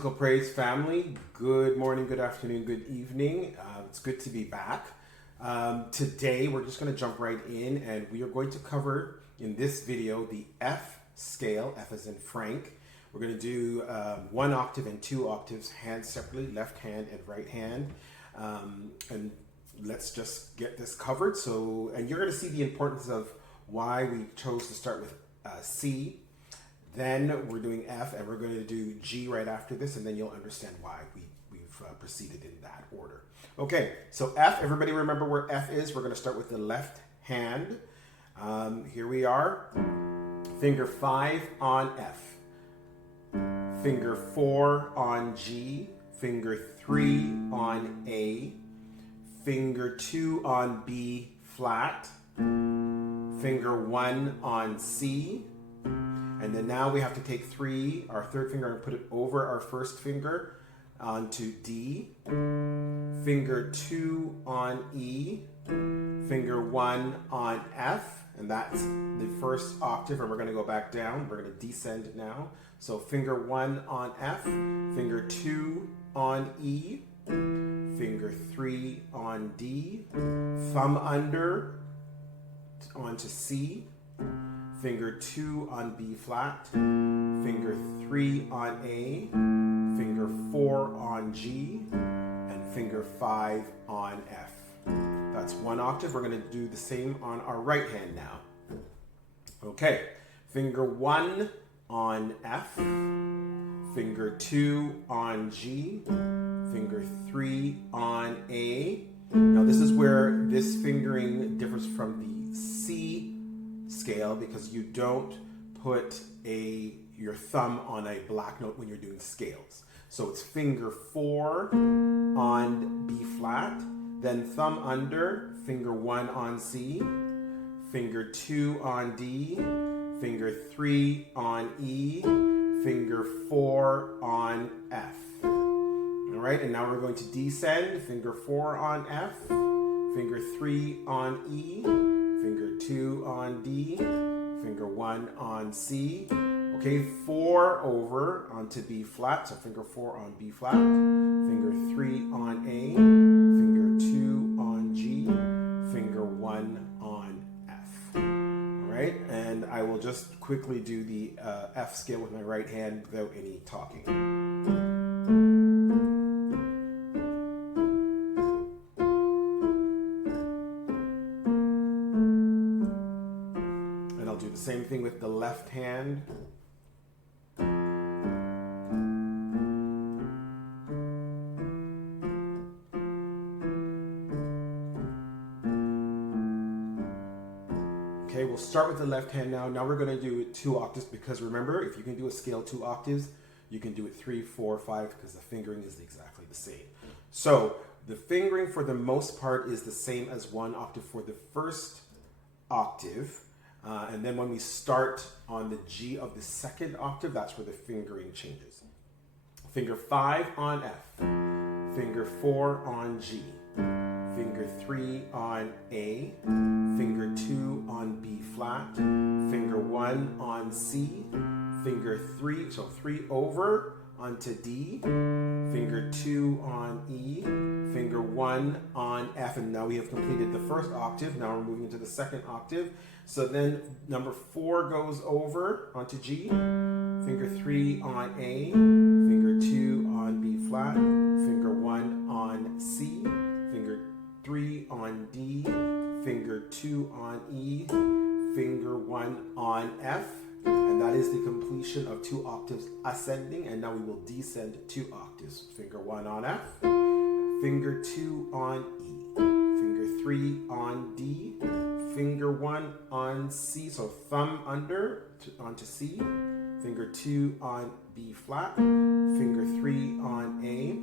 Musical Praise family, good morning, good afternoon, good evening. It's good to be back. Today we're just going to jump right in and we are going to cover in this video the F scale, F as in Frank. We're going to do 1 octave and 2 octaves, hands separately, left hand and right hand. And let's just get this covered. And you're going to see the importance of why we chose to start with C. Then we're doing F and we're going to do G right after this, and then you'll understand why we've proceeded in that order. Okay, so F, everybody remember where F is. We're going to start with the left hand. Here we are. Finger 5 on F. Finger 4 on G. Finger 3 on A. Finger 2 on B flat. Finger 1 on C. And then now we have to take our third finger, and put it over our first finger onto D. Finger 2 on E. Finger 1 on F. And that's the first octave, and we're going to go back down. We're going to descend now. So finger 1 on F. Finger 2 on E. Finger 3 on D. Thumb under onto C. Finger 2 on B flat, finger 3 on A, finger 4 on G, and finger 5 on F. That's 1 octave. We're going to do the same on our right hand now. Okay, finger 1 on F, finger 2 on G, finger 3 on A. Now this is where this fingering differs from the C scale, because you don't put your thumb on a black note when you're doing scales. So it's finger 4 on B flat, then thumb under, finger 1 on C, finger 2 on D, finger 3 on E, finger 4 on F. All right, and now we're going to descend, finger 4 on F, finger 3 on E, finger 2 on D, finger 1 on C. Okay, 4 over onto B flat, so finger 4 on B flat, finger 3 on A, finger 2 on G, finger 1 on F. All right, and I will just quickly do the F scale with my right hand without any talking. Same thing with the left hand. Okay, we'll start with the left hand now. Now we're going to do it 2 octaves, because remember, if you can do a scale 2 octaves, you can do it 3, 4, 5, because the fingering is exactly the same. So the fingering for the most part is the same as 1 octave for the first octave. And then when we start on the G of the second octave, that's where the fingering changes. Finger 5 on F, finger 4 on G, finger 3 on A, finger 2 on B flat, finger 1 on C, finger 3, so 3 over onto D, finger 2 on E, finger 1 on F, and now we have completed the first octave. Now we're moving into the second octave. So then number 4 goes over onto G, finger 3 on A, finger 2 on B flat, finger 1 on C, finger 3 on D, finger 2 on E, finger 1 on F, and that is the completion of 2 octaves ascending. And now we will descend 2 octaves. Finger 1 on F, finger 2 on E, finger 3 on D, finger 1 on C, so thumb under onto C, finger 2 on B flat, finger 3 on A,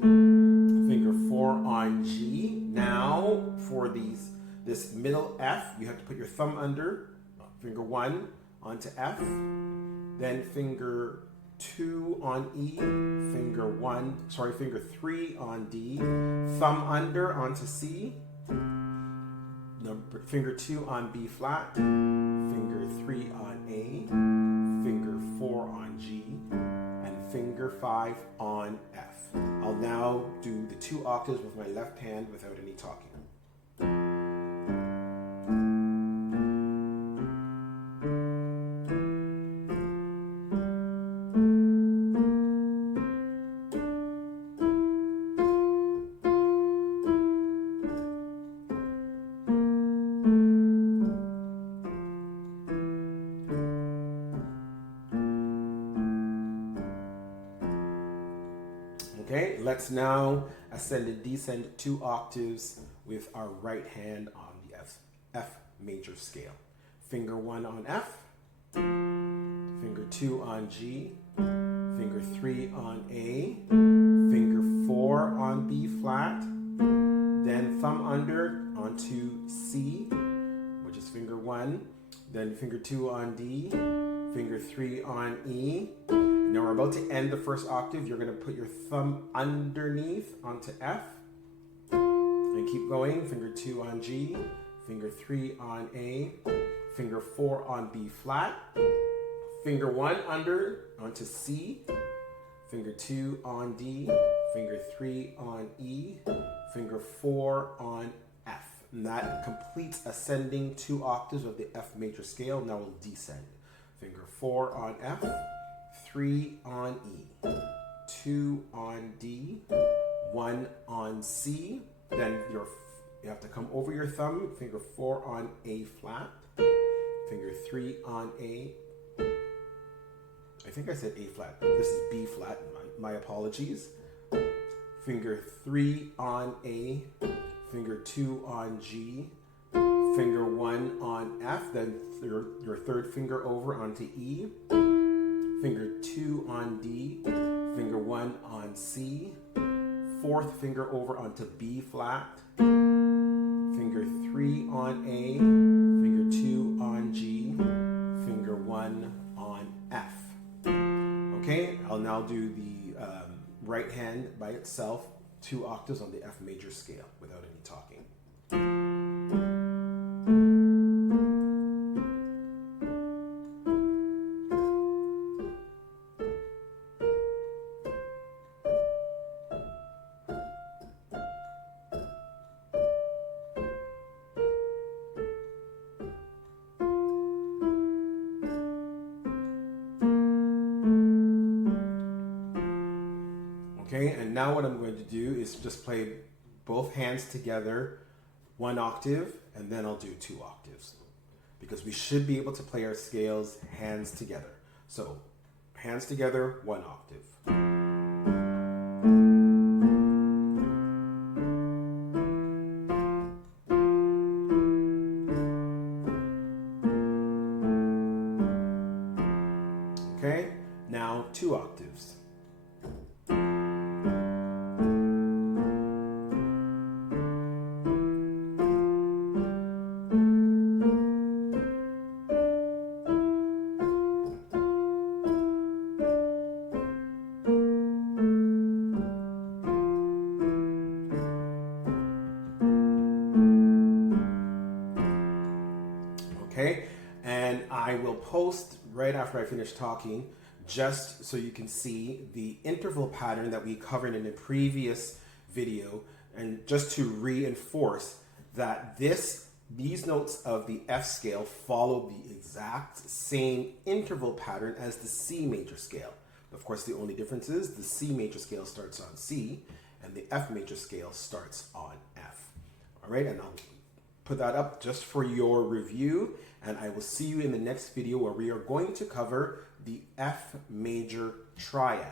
finger 4 on G. Now for this middle F, you have to put your thumb under, finger 1 onto F, then finger 2 on E, finger 3 on D, thumb under onto C, finger 2 on B flat, finger 3 on A, finger 4 on G, and finger finger 5 on F. I'll now do the 2 octaves with my left hand without any talking. Okay, let's now ascend and descend 2 octaves with our right hand on the F major scale. Finger 1 on F, finger 2 on G, finger 3 on A, finger 4 on B flat, then thumb under onto C, which is finger 1, then finger 2 on D, finger 3 on E. Now we're about to end the first octave. You're going to put your thumb underneath onto F and keep going. Finger 2 on G, finger 3 on A, finger 4 on B flat, finger 1 under onto C, finger 2 on D, finger 3 on E, finger 4 on F. And that completes ascending 2 octaves of the F major scale. Now we'll descend. Finger 4 on F, 3 on E, 2 on D, 1 on C, then you have to come over your thumb, finger 4 on A flat, finger 3 on A, I think I said A flat, this is B flat, my apologies, finger 3 on A, finger 2 on G, finger 1 on F, then your third finger over onto E, finger 2 on D, finger 1 on C, fourth finger over onto B flat, finger 3 on A, finger 2 on G, finger 1 on F. Okay, I'll now do the right hand by itself, 2 octaves on the F major scale without any talking. Okay, and now what I'm going to do is just play both hands together, 1 octave, and then I'll do 2 octaves. Because we should be able to play our scales hands together. So, hands together, 1 octave. Okay, now 2 octaves. Okay, and I will post right after I finish talking, just so you can see the interval pattern that we covered in a previous video, and just to reinforce that these notes of the F scale follow the exact same interval pattern as the C major scale. Of course, the only difference is the C major scale starts on C and the F major scale starts on F. All right, and I'll put that up just for your review, and I will see you in the next video where we are going to cover the F major triad.